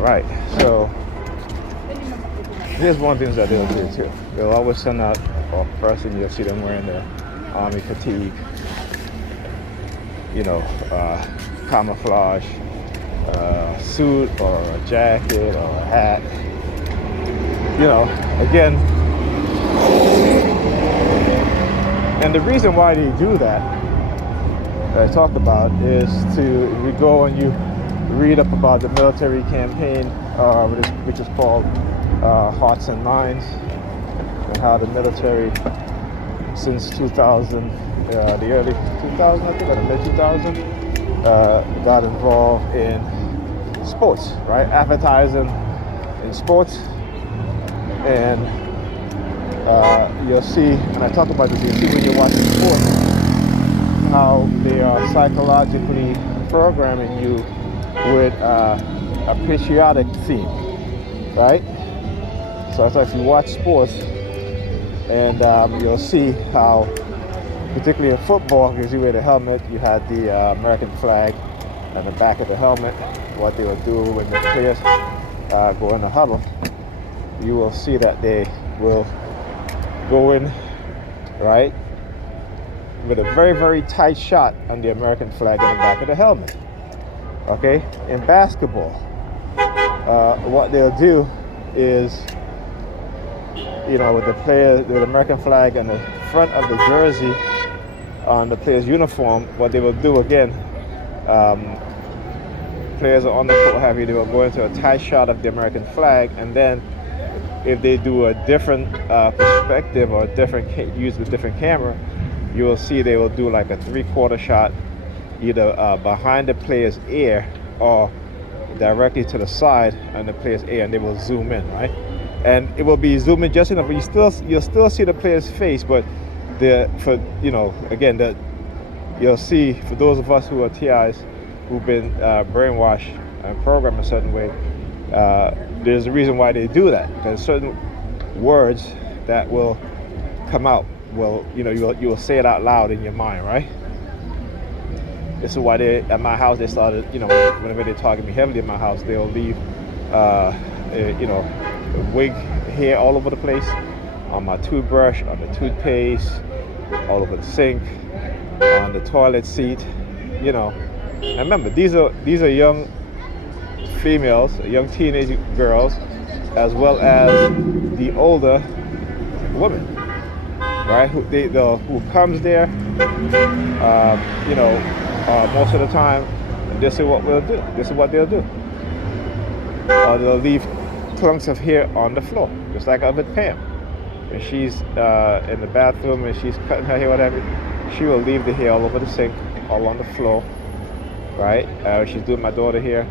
right. So here's one thing that they'll do too. They'll always send out a person. You'll see them wearing the army fatigue, you know, camouflage suit or a jacket or a hat. You know, again, and the reason why they do that I talked about is we go and you read up about the military campaign, which is called Hearts and Minds, and how the military since 2000, the early 2000s, I think, or the mid 2000s, got involved in sports, right? Advertising in sports, and you'll see when I talk about this, you'll see when you're watching sports how they are psychologically programming you with a patriotic theme, right? So it's like if you watch sports, and you'll see how, particularly in football, because you wear the helmet, you had the American flag on the back of the helmet. What they will do when the players go in the huddle, you will see that they will go in, right, with a very, very tight shot on the American flag in the back of the helmet. Okay? In basketball, what they'll do is, you know, with the American flag on the front of the jersey on the player's uniform, what they will do again, players are on the court heavy, they will go into a tight shot of the American flag, and then if they do a different perspective or use a different camera, you will see they will do like a 3/4 shot either behind the player's ear or directly to the side on the player's ear, and they will zoom in, right? And it will be zooming just enough, but you'll still see the player's face, but you'll see, for those of us who are TIs who've been brainwashed and programmed a certain way, there's a reason why they do that, because certain words that will come out you will say it out loud in your mind, right? This is why at my house they started, whenever they target me heavily in my house, they'll leave wig hair all over the place, on my toothbrush, on the toothpaste, all over the sink, on the toilet seat, And remember, these are young females, young teenage girls, as well as the older women, right? Who comes there, most of the time, this is what we'll do. This is what they'll do. They'll leave clumps of hair on the floor, just like with Pam. When she's in the bathroom and she's cutting her hair, whatever, she will leave the hair all over the sink, all on the floor, right? She's doing my daughter hair.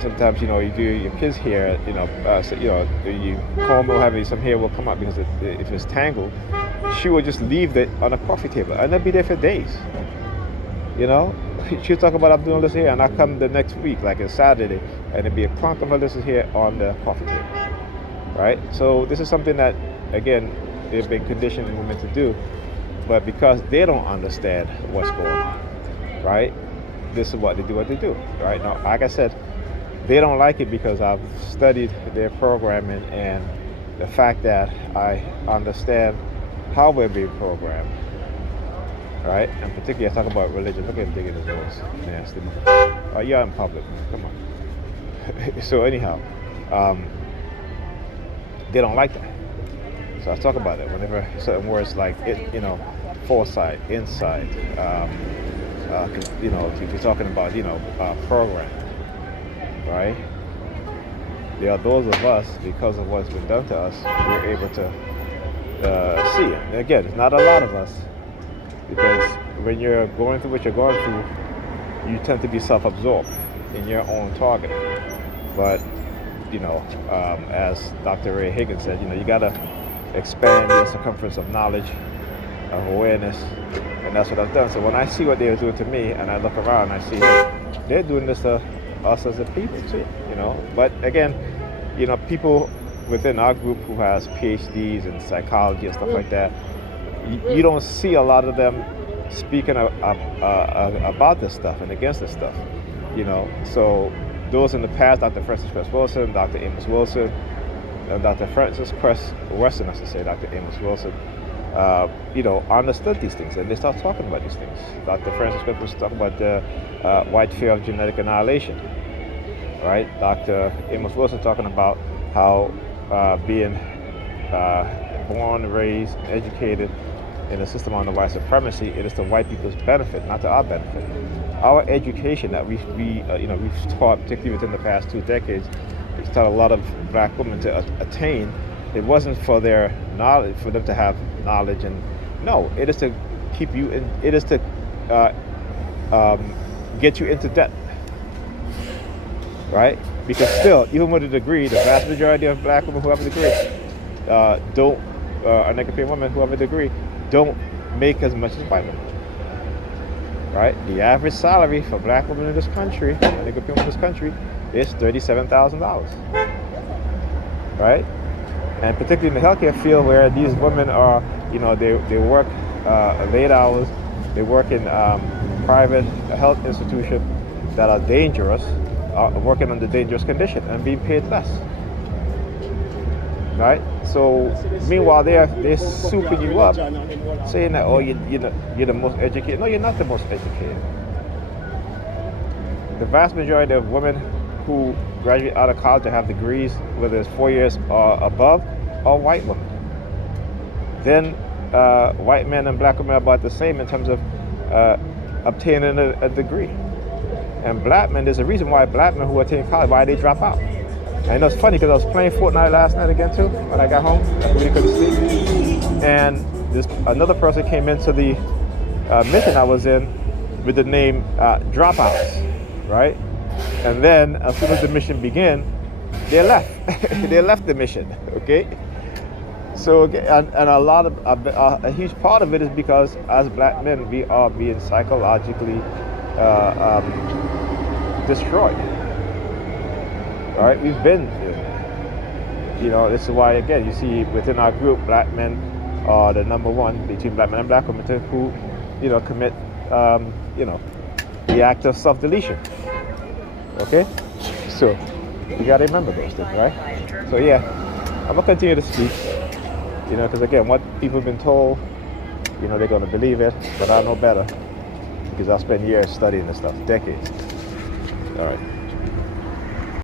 Sometimes, you do your kids' hair, you comb or have some hair will come out because if it's tangled, she will just leave it on a coffee table and they'll be there for days. She'll talk about, I'm doing this here, and I come the next week, like it's Saturday, and it'll be a clunk of her this hair on the coffee table, right? So this is something that, again, they've been conditioning women to do, but because they don't understand what's going on, right? This is what they do, right? Now, like I said, they don't like it because I've studied their programming and the fact that I understand how we're being programmed, right? And particularly I talk about religion. Look at him digging his nose. Nasty. You're in public, man. Come on. So anyhow, they don't like that. So I talk about it whenever certain words like foresight, insight, if you're talking about, program, right? There are those of us, because of what's been done to us, we're able to see it. And again, it's not a lot of us, because when you're going through what you're going through, you tend to be self-absorbed in your own target. But, as Dr. Ray Higgins said, you got to expand your circumference of knowledge, of awareness, and that's what I've done. So when I see what they're doing to me, and I look around, I see, hey, they're doing this to us as a people too, But again, people within our group who has PhDs in psychology and stuff like that, you don't see a lot of them speaking about this stuff and against this stuff, So those in the past, Dr. Francis Cress Wilson, Dr. Amos Wilson, Dr. Francis Cress Weston, I should say, Dr. Amos Wilson, understood these things, and they start talking about these things. Dr. Francis Cress was talking about the white fear of genetic annihilation, right? Dr. Amos Wilson talking about how being born, raised, educated in a system under white supremacy, it is to white people's benefit, not to our benefit. Our education that we've taught, particularly within the past 2 decades, we've taught a lot of black women to attain. It wasn't for their knowledge, for them to have knowledge, and no, it is to keep you in. It is to get you into debt, right? Because still, even with a degree, the vast majority of black women who have a degree and European women who have a degree don't make as much as white women. Right? The average salary for black women in this country, and European women in this country, is $37,000. Right? And particularly in the healthcare field, where these women are, they work late hours, they work in private health institutions that are dangerous, working under dangerous conditions and being paid less. Right? So meanwhile they're souping you up, saying that, oh, you're the most educated. No, you're not the most educated. The vast majority of women who graduate out of college and have degrees, whether it's 4 years or above, are white women. Then white men and black women are about the same in terms of obtaining a degree. And black men, there's a reason why black men who attain college, why they drop out. And it's funny because I was playing Fortnite last night again too when I got home. I really couldn't sleep. And another person came into the mission I was in with the name Dropouts, right? And then as soon as the mission began, they left. They left the mission, okay? So and a huge part of it is because as black men, we are being psychologically destroyed. All right, we've been, this is why, again, you see within our group, black men are the number one between black men and black women who, commit, the act of self-deletion. Okay? So, you got to remember those things, right? So, yeah, I'm going to continue to speak, because, again, what people have been told, they're going to believe it, but I know better because I spent years studying this stuff, decades. All right.